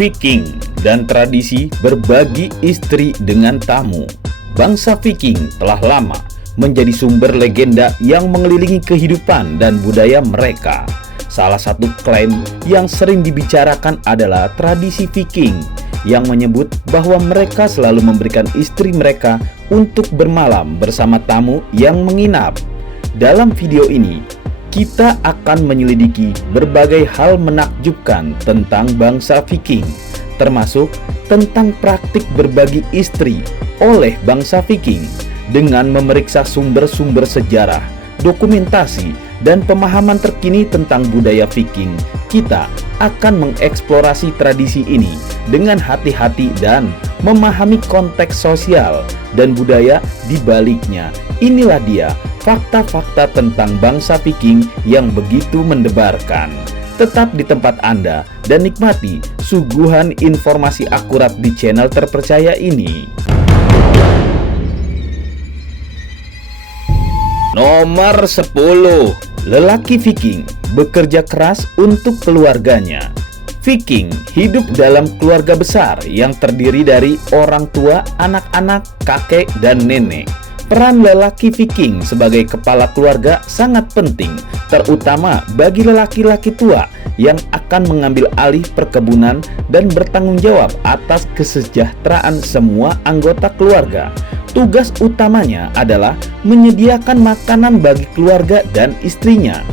Viking dan tradisi berbagi istri dengan tamu. Bangsa Viking telah lama menjadi sumber legenda yang mengelilingi kehidupan dan budaya mereka. Salah satu klaim yang sering dibicarakan adalah tradisi Viking yang menyebut bahwa mereka selalu memberikan istri mereka untuk bermalam bersama tamu yang menginap. Dalam video ini, kita akan menyelidiki berbagai hal menakjubkan tentang bangsa Viking, termasuk tentang praktik berbagi istri oleh bangsa Viking. Dengan memeriksa sumber-sumber sejarah, dokumentasi, dan pemahaman terkini tentang budaya Viking, kita akan mengeksplorasi tradisi ini dengan hati-hati dan memahami konteks sosial dan budaya di baliknya. Inilah dia fakta-fakta tentang bangsa Viking yang begitu mendebarkan. Tetap di tempat Anda dan nikmati suguhan informasi akurat di channel terpercaya ini. Nomor 10. Lelaki Viking bekerja keras untuk keluarganya. Viking hidup dalam keluarga besar yang terdiri dari orang tua, anak-anak, kakek, dan nenek. Peran lelaki Viking sebagai kepala keluarga sangat penting, terutama bagi lelaki-laki tua yang akan mengambil alih perkebunan dan bertanggung jawab atas kesejahteraan semua anggota keluarga. Tugas utamanya adalah menyediakan makanan bagi keluarga dan istrinya.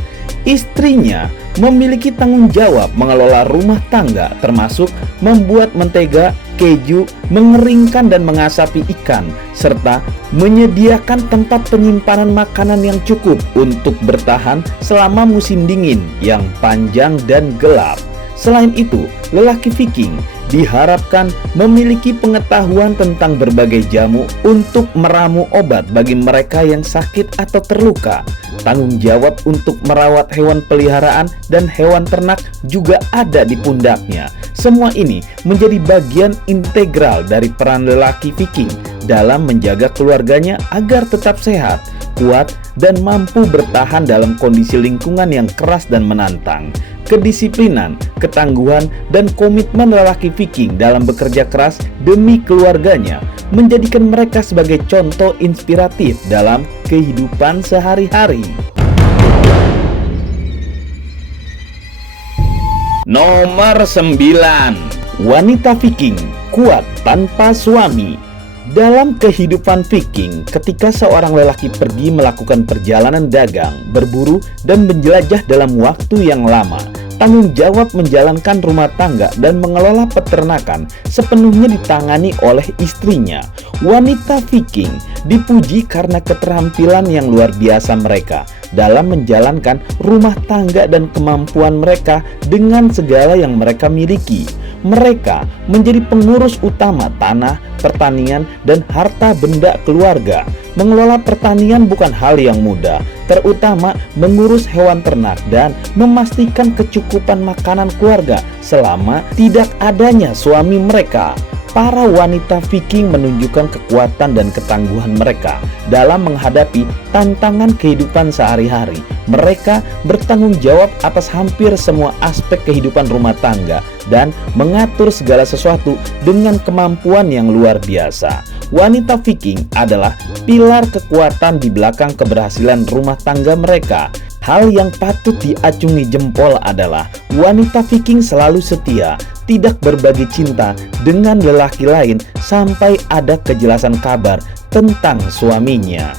Istrinya memiliki tanggung jawab mengelola rumah tangga, termasuk membuat mentega, keju, mengeringkan dan mengasapi ikan, serta menyediakan tempat penyimpanan makanan yang cukup untuk bertahan selama musim dingin yang panjang dan gelap. Selain itu, lelaki Viking diharapkan memiliki pengetahuan tentang berbagai jamu untuk meramu obat bagi mereka yang sakit atau terluka. Tanggung jawab untuk merawat hewan peliharaan dan hewan ternak juga ada di pundaknya. Semua ini menjadi bagian integral dari peran lelaki Viking dalam menjaga keluarganya agar tetap sehat, kuat, dan mampu bertahan dalam kondisi lingkungan yang keras dan menantang. Kedisiplinan, ketangguhan, dan komitmen lelaki Viking dalam bekerja keras demi keluarganya menjadikan mereka sebagai contoh inspiratif dalam kehidupan sehari-hari. Nomor 9. Wanita Viking kuat tanpa suami. Dalam kehidupan Viking, ketika seorang lelaki pergi melakukan perjalanan dagang, berburu, dan menjelajah dalam waktu yang lama, tanggung jawab menjalankan rumah tangga dan mengelola peternakan sepenuhnya ditangani oleh istrinya. Wanita Viking dipuji karena keterampilan yang luar biasa mereka dalam menjalankan rumah tangga dan kemampuan mereka dengan segala yang mereka miliki. Mereka menjadi pengurus utama tanah, pertanian, dan harta benda keluarga. Mengelola pertanian bukan hal yang mudah, terutama mengurus hewan ternak dan memastikan kecukupan makanan keluarga selama tidak adanya suami mereka. Para wanita Viking menunjukkan kekuatan dan ketangguhan mereka dalam menghadapi tantangan kehidupan sehari-hari. Mereka bertanggung jawab atas hampir semua aspek kehidupan rumah tangga dan mengatur segala sesuatu dengan kemampuan yang luar biasa. Wanita Viking adalah pilar kekuatan di belakang keberhasilan rumah tangga mereka. Hal yang patut diacungi jempol adalah wanita Viking selalu setia, tidak berbagi cinta dengan lelaki lain sampai ada kejelasan kabar tentang suaminya.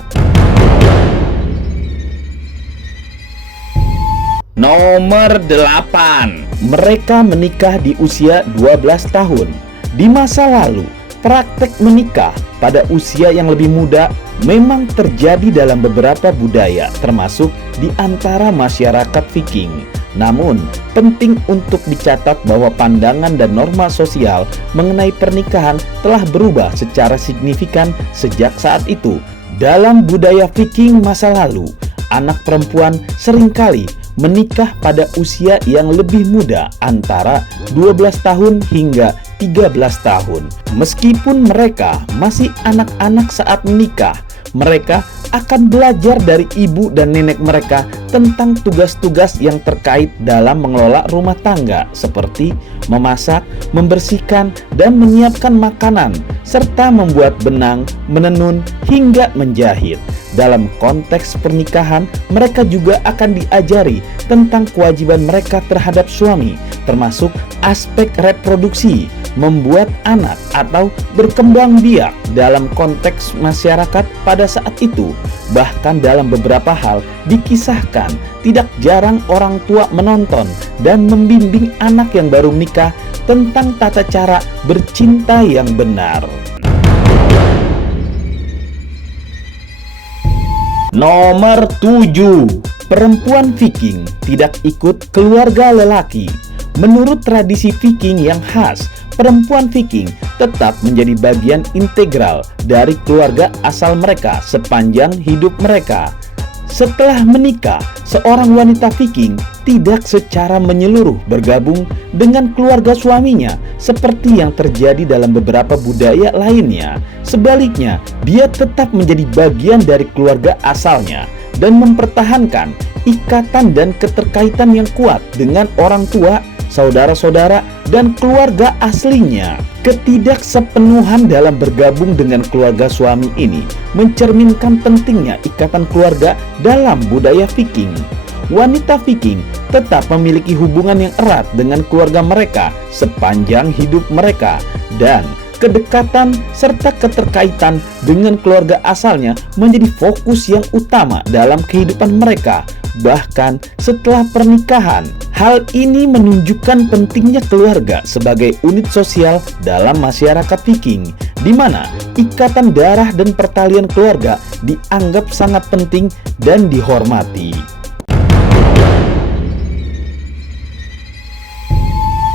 Nomor 8. Mereka menikah di usia 12 tahun. Di masa lalu, praktek menikah pada usia yang lebih muda memang terjadi dalam beberapa budaya, termasuk di antara masyarakat Viking. Namun, penting untuk dicatat bahwa pandangan dan norma sosial mengenai pernikahan telah berubah secara signifikan sejak saat itu. Dalam budaya Viking masa lalu, anak perempuan seringkali menikah pada usia yang lebih muda, antara 12 tahun hingga 13 tahun. Meskipun mereka masih anak-anak saat menikah, mereka akan belajar dari ibu dan nenek mereka tentang tugas-tugas yang terkait dalam mengelola rumah tangga seperti memasak, membersihkan, dan menyiapkan makanan, serta membuat benang, menenun, hingga menjahit. Dalam konteks pernikahan, mereka juga akan diajari tentang kewajiban mereka terhadap suami, termasuk aspek reproduksi, membuat anak, atau berkembang biak dalam konteks masyarakat pada saat itu. Bahkan dalam beberapa hal dikisahkan tidak jarang orang tua menonton dan membimbing anak yang baru menikah tentang tata cara bercinta yang benar. Nomor 7. Perempuan Viking tidak ikut keluarga lelaki. Menurut tradisi Viking yang khas, perempuan Viking tetap menjadi bagian integral dari keluarga asal mereka sepanjang hidup mereka. Setelah menikah, seorang wanita Viking tidak secara menyeluruh bergabung dengan keluarga suaminya seperti yang terjadi dalam beberapa budaya lainnya. Sebaliknya, dia tetap menjadi bagian dari keluarga asalnya dan mempertahankan ikatan dan keterkaitan yang kuat dengan orang tua, saudara-saudara, dan keluarga aslinya. Ketidaksepenuhan dalam bergabung dengan keluarga suami ini mencerminkan pentingnya ikatan keluarga dalam budaya Viking. Wanita Viking tetap memiliki hubungan yang erat dengan keluarga mereka sepanjang hidup mereka, dan kedekatan serta keterkaitan dengan keluarga asalnya menjadi fokus yang utama dalam kehidupan mereka, bahkan setelah pernikahan. Hal ini menunjukkan pentingnya keluarga sebagai unit sosial dalam masyarakat Viking, di mana ikatan darah dan pertalian keluarga dianggap sangat penting dan dihormati.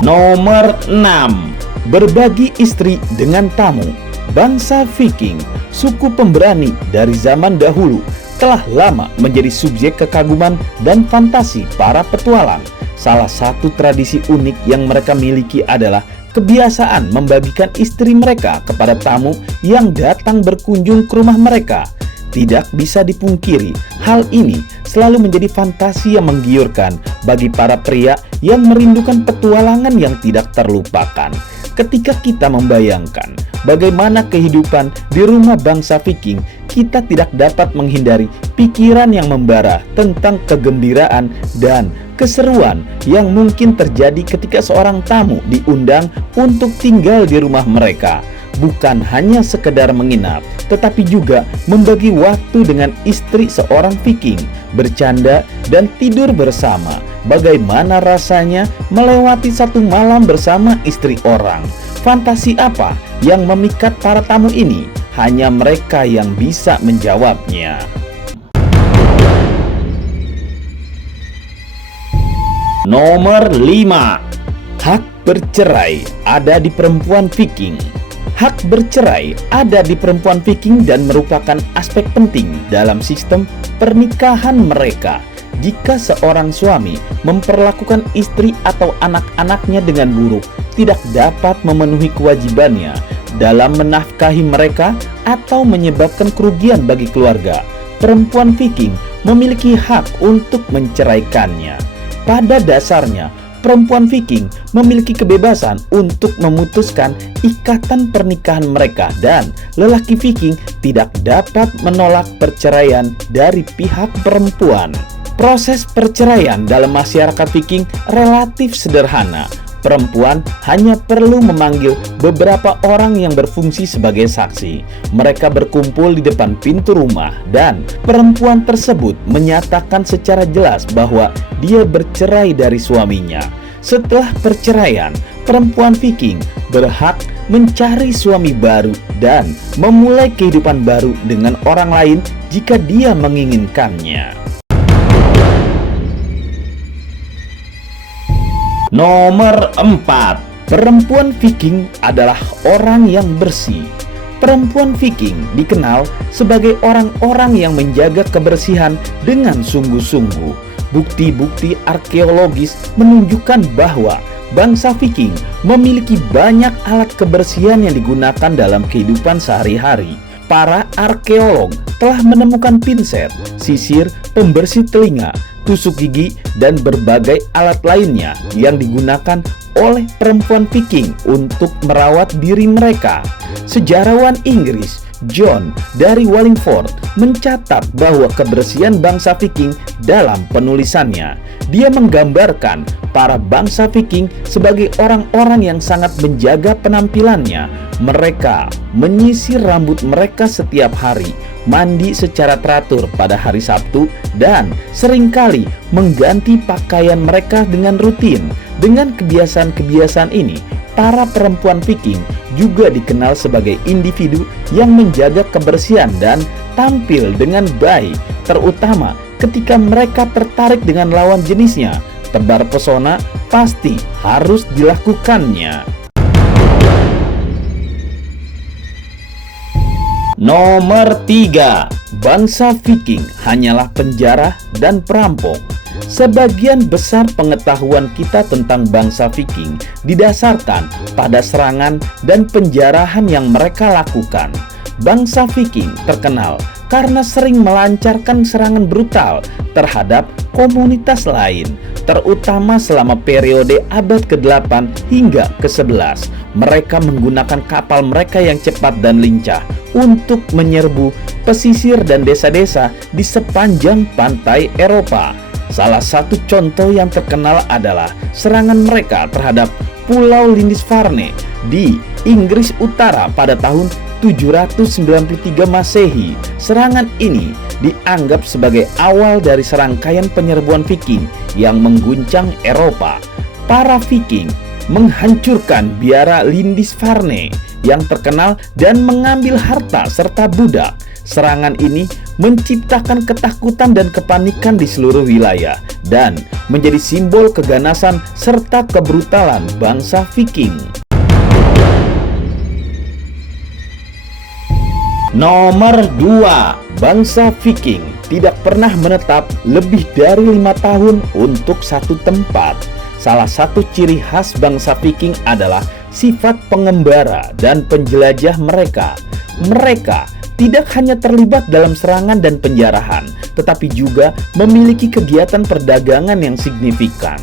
Nomor 6. Berbagi istri dengan tamu. Bangsa Viking, suku pemberani dari zaman dahulu, telah lama menjadi subjek kekaguman dan fantasi para petualang. Salah satu tradisi unik yang mereka miliki adalah kebiasaan membagikan istri mereka kepada tamu yang datang berkunjung ke rumah mereka. Tidak bisa dipungkiri, hal ini selalu menjadi fantasi yang menggiurkan bagi para pria yang merindukan petualangan yang tidak terlupakan. Ketika kita membayangkan bagaimana kehidupan di rumah bangsa Viking, kita tidak dapat menghindari pikiran yang membara tentang kegembiraan dan keseruan yang mungkin terjadi ketika seorang tamu diundang untuk tinggal di rumah mereka. Bukan hanya sekedar menginap, tetapi juga membagi waktu dengan istri seorang Viking, bercanda dan tidur bersama. Bagaimana rasanya melewati satu malam bersama istri orang? Fantasi apa yang memikat para tamu ini? Hanya mereka yang bisa menjawabnya. Nomor 5. Hak bercerai ada di perempuan Viking. Hak bercerai ada di perempuan Viking dan merupakan aspek penting dalam sistem pernikahan mereka. Jika seorang suami memperlakukan istri atau anak-anaknya dengan buruk, tidak dapat memenuhi kewajibannya dalam menafkahi mereka atau menyebabkan kerugian bagi keluarga, perempuan Viking memiliki hak untuk menceraikannya. Pada dasarnya, perempuan Viking memiliki kebebasan untuk memutuskan ikatan pernikahan mereka, dan lelaki Viking tidak dapat menolak perceraian dari pihak perempuan. Proses perceraian dalam masyarakat Viking relatif sederhana. Perempuan hanya perlu memanggil beberapa orang yang berfungsi sebagai saksi. Mereka berkumpul di depan pintu rumah dan perempuan tersebut menyatakan secara jelas bahwa dia bercerai dari suaminya. Setelah perceraian, perempuan Viking berhak mencari suami baru dan memulai kehidupan baru dengan orang lain jika dia menginginkannya. Nomor 4. Perempuan Viking adalah orang yang bersih. Perempuan Viking dikenal sebagai orang-orang yang menjaga kebersihan dengan sungguh-sungguh. Bukti-bukti arkeologis menunjukkan bahwa bangsa Viking memiliki banyak alat kebersihan yang digunakan dalam kehidupan sehari-hari. Para arkeolog telah menemukan pinset, sisir, pembersih telinga, tusuk gigi, dan berbagai alat lainnya yang digunakan oleh perempuan Viking untuk merawat diri mereka. Sejarawan Inggris John dari Wallingford mencatat bahwa kebersihan bangsa Viking dalam penulisannya. Dia menggambarkan para bangsa Viking sebagai orang-orang yang sangat menjaga penampilannya. Mereka menyisir rambut mereka setiap hari, mandi secara teratur pada hari Sabtu, dan seringkali mengganti pakaian mereka dengan rutin. Dengan kebiasaan-kebiasaan ini, para perempuan Viking juga dikenal sebagai individu yang menjaga kebersihan dan tampil dengan baik, terutama ketika mereka tertarik dengan lawan jenisnya. Tebar pesona pasti harus dilakukannya. Nomor 3, bangsa Viking hanyalah penjara dan perampok. Sebagian besar pengetahuan kita tentang bangsa Viking didasarkan pada serangan dan penjarahan yang mereka lakukan. Bangsa Viking terkenal karena sering melancarkan serangan brutal terhadap komunitas lain, terutama selama periode abad ke-8 hingga ke-11. Mereka menggunakan kapal mereka yang cepat dan lincah untuk menyerbu pesisir dan desa-desa di sepanjang pantai Eropa. Salah satu contoh yang terkenal adalah serangan mereka terhadap Pulau Lindisfarne di Inggris Utara pada tahun 793 Masehi. Serangan ini dianggap sebagai awal dari serangkaian penyerbuan Viking yang mengguncang Eropa. Para Viking menghancurkan biara Lindisfarne yang terkenal dan mengambil harta serta budak. Serangan ini menciptakan ketakutan dan kepanikan di seluruh wilayah dan menjadi simbol keganasan serta kebrutalan bangsa Viking. Nomor 2, bangsa Viking tidak pernah menetap lebih dari 5 tahun untuk satu tempat. Salah satu ciri khas bangsa Viking adalah sifat pengembara dan penjelajah mereka. Mereka tidak hanya terlibat dalam serangan dan penjarahan, tetapi juga memiliki kegiatan perdagangan yang signifikan.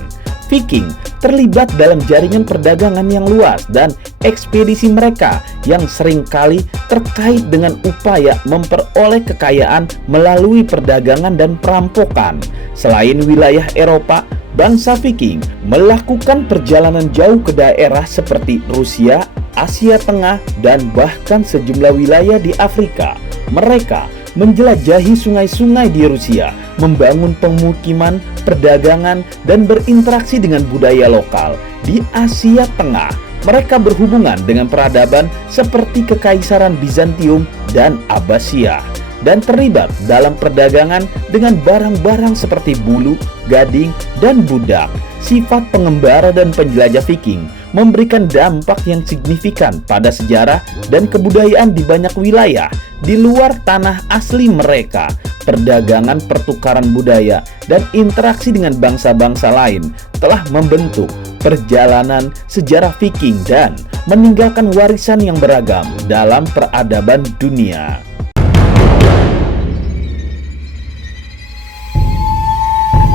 Viking terlibat dalam jaringan perdagangan yang luas dan ekspedisi mereka yang seringkali terkait dengan upaya memperoleh kekayaan melalui perdagangan dan perampokan. Selain wilayah Eropa, bangsa Viking melakukan perjalanan jauh ke daerah seperti Rusia, Asia Tengah, dan bahkan sejumlah wilayah di Afrika. Mereka menjelajahi sungai-sungai di Rusia, membangun pemukiman, perdagangan, dan berinteraksi dengan budaya lokal. Di Asia Tengah, mereka berhubungan dengan peradaban seperti Kekaisaran Bizantium dan Abbasiyah, dan terlibat dalam perdagangan dengan barang-barang seperti bulu, gading, dan budak. Sifat pengembara dan penjelajah Viking memberikan dampak yang signifikan pada sejarah dan kebudayaan di banyak wilayah di luar tanah asli mereka. Perdagangan, pertukaran budaya, dan interaksi dengan bangsa-bangsa lain telah membentuk perjalanan sejarah Viking dan meninggalkan warisan yang beragam dalam peradaban dunia.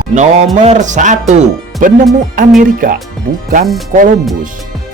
Nomor 1, penemu Amerika bukan Columbus.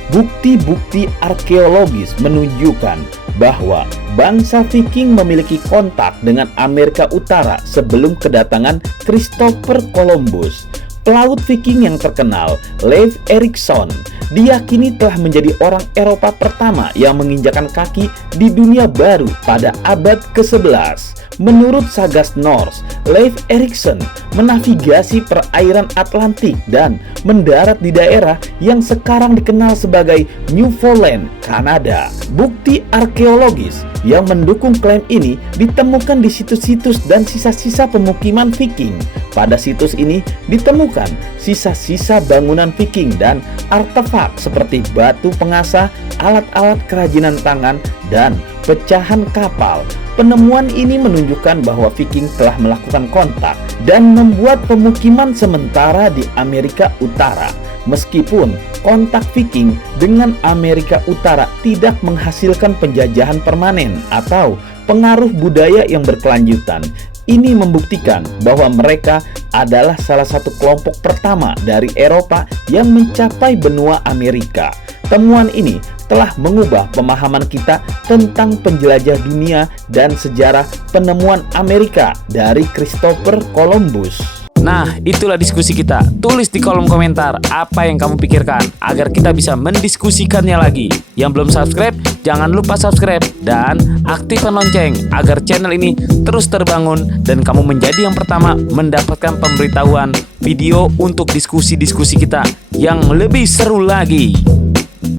Bukti-bukti arkeologis menunjukkan bahwa bangsa Viking memiliki kontak dengan Amerika Utara sebelum kedatangan Christopher Columbus. Pelaut Viking yang terkenal, Leif Erikson, diyakini telah menjadi orang Eropa pertama yang menginjakan kaki di dunia baru pada abad ke-11. Menurut Sagas Norse, Leif Erikson menavigasi perairan Atlantik dan mendarat di daerah yang sekarang dikenal sebagai Newfoundland, Kanada. Bukti arkeologis yang mendukung klaim ini ditemukan di situs-situs dan sisa-sisa pemukiman Viking. Pada situs ini ditemukan sisa-sisa bangunan Viking dan artefak seperti batu pengasah, alat-alat kerajinan tangan, dan pecahan kapal. Penemuan ini menunjukkan bahwa Viking telah melakukan kontak dan membuat pemukiman sementara di Amerika Utara. Meskipun kontak Viking dengan Amerika Utara tidak menghasilkan penjajahan permanen atau pengaruh budaya yang berkelanjutan, ini membuktikan bahwa mereka adalah salah satu kelompok pertama dari Eropa yang mencapai benua Amerika. Temuan ini telah mengubah pemahaman kita tentang penjelajah dunia dan sejarah penemuan Amerika dari Christopher Columbus. Nah, itulah diskusi kita. Tulis di kolom komentar apa yang kamu pikirkan agar kita bisa mendiskusikannya lagi. Yang belum subscribe, jangan lupa subscribe dan aktifkan lonceng agar channel ini terus terbangun dan kamu menjadi yang pertama mendapatkan pemberitahuan video untuk diskusi-diskusi kita yang lebih seru lagi.